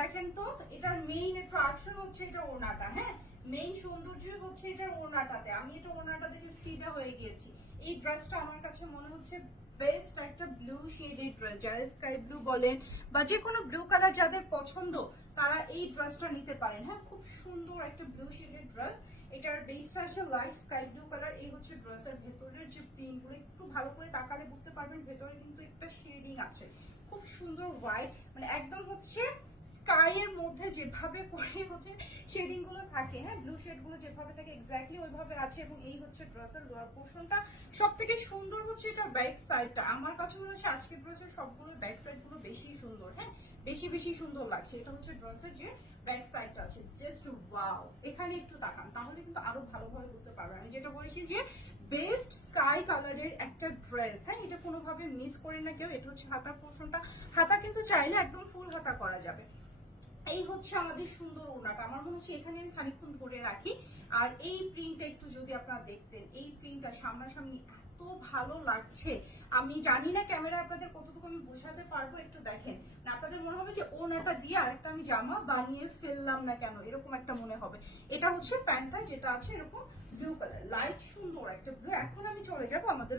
দেখেন তো, এটার মেইন অ্যাট্রাকশন হচ্ছে এটা ওড়নাটা। হ্যাঁ, মেইন সৌন্দর্য হচ্ছে এটার ওড়নাটাতে। আমি এটা ওড়নাটা দেখে ফিদা হয়ে গিয়েছি। এই ড্রেসটা আমার কাছে মনে হচ্ছে বেস্ট একটা ব্লু শেডের ড্রেস। যারা স্কাই ব্লু বলেন বা যে কোনো ব্লু কালার যাদের পছন্দ তারা এই ড্রেসটা নিতে পারেন। হ্যাঁ, খুব সুন্দর একটা ব্লু শেডের ড্রেস। এটার বেসটা আছে লাইট স্কাই ব্লু কালার। এই হচ্ছে ড্রেসের ভেতরের যে প্রিন্টগুলো একটু ভালো করে তাকালে বুঝতে পারবেন ভেতরে কিন্তু একটা শেডিং আছে, খুব সুন্দর হোয়াইট, মানে একদম হচ্ছে স্কাই এর মধ্যে যেভাবে করে হচ্ছে শেডিং গুলো থাকে, হ্যাঁ ব্লু শেড গুলো যেভাবে থাকে এক্স্যাক্টলি ওইভাবে আছে। এবং এই হচ্ছে ড্রেসের লোয়ার পোর্শনটা। সব থেকে সুন্দর হচ্ছে এটা ব্যাক সাইডটা। আমার কাছে মনে হচ্ছে আজকের ড্রেসের সবগুলো ব্যাক সাইড গুলো বেশি সুন্দর। হ্যাঁ, বেশি সুন্দর লাগছে। এটা হচ্ছে ড্রেসের যে ব্যাক সাইডটা আছে, জাস্ট ওয়াও। এখানে একটু তাকান তাহলে কিন্তু আরো ভালোভাবে বুঝতে পারবেন। আমি যেটা বলেছি যে বেস্ট স্কাই কালারের একটা ড্রেস। হ্যাঁ, এটা কোনোভাবে মিস করে না কেউ। এটা হচ্ছে হাতা পোর্শনটা। হাতা কিন্তু চাইলে একদম ফুল হাতা করা যাবে। এই হচ্ছে আমাদের সুন্দর ওড়নাটা। আমার মনে হচ্ছে এখানে আমি খানিকক্ষণ ধরে রাখি। আর এই প্রিন্টটা একটু যদি আপনারা দেখতেন, এই প্রিন্টটা সামনাসামনি এত ভালো লাগছে। আমি জানি না ক্যামেরা আপনাদের কতটুকু আমি বোঝাতে পারবো, একটু দেখেন না, আপনাদের মনে হবে যে ওড়নাটা দিয়ে আরেকটা আমি জামা বানিয়ে ফেললাম না কেন, এরকম একটা মনে হবে। এটা হচ্ছে প্যান্টটা যেটা আছে এরকম ব্লু কালার, লাইট সুন্দর একটা ব্লু। এখন আমি চলে যাবো আমাদের